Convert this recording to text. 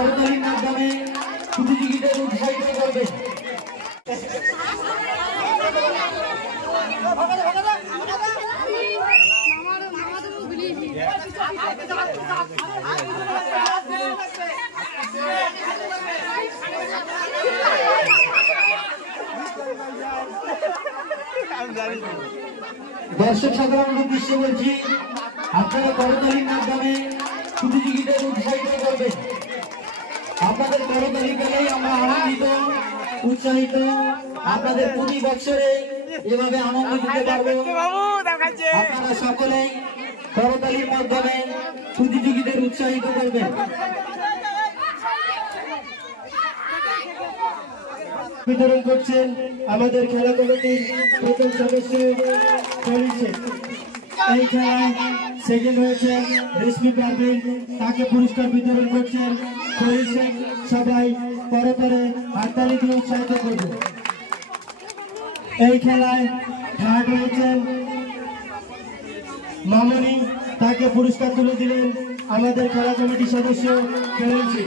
করতালির মাধ্যমে প্রতিযোগীদের উৎসাহিত করবে। দর্শক সাধারণ উদ্দেশ্যে বলছি, আপনারা করতালির মাধ্যমে প্রতিযোগীদের উৎসাহিত করবেন। আপনাদের করতালি পেলেই আমরা আনন্দিত, উৎসাহিত, আপনাদের প্রতি বছরে এভাবে আনন্দ দিতে পারবো। আপনারা সকলেই করতালির মাধ্যমে প্রতিযোগীদের উৎসাহিত করবেন। বিতরণ করছেন আমাদের খেলা কমিটির প্রথম সদস্য চলেছে। এই খেলায় সেকেন্ড হয়েছেন রেশমি পারভিন, তাকে পুরস্কার বিতরণ করছেন করেছেন। সবাই পরে পরে হাততালি দিয়ে উৎসাহিত করবে। এই খেলায় থার্ড হয়েছেন মামনি, তাকে পুরস্কার তুলে দিলেন আমাদের খেলা কমিটির সদস্য খেলেছে।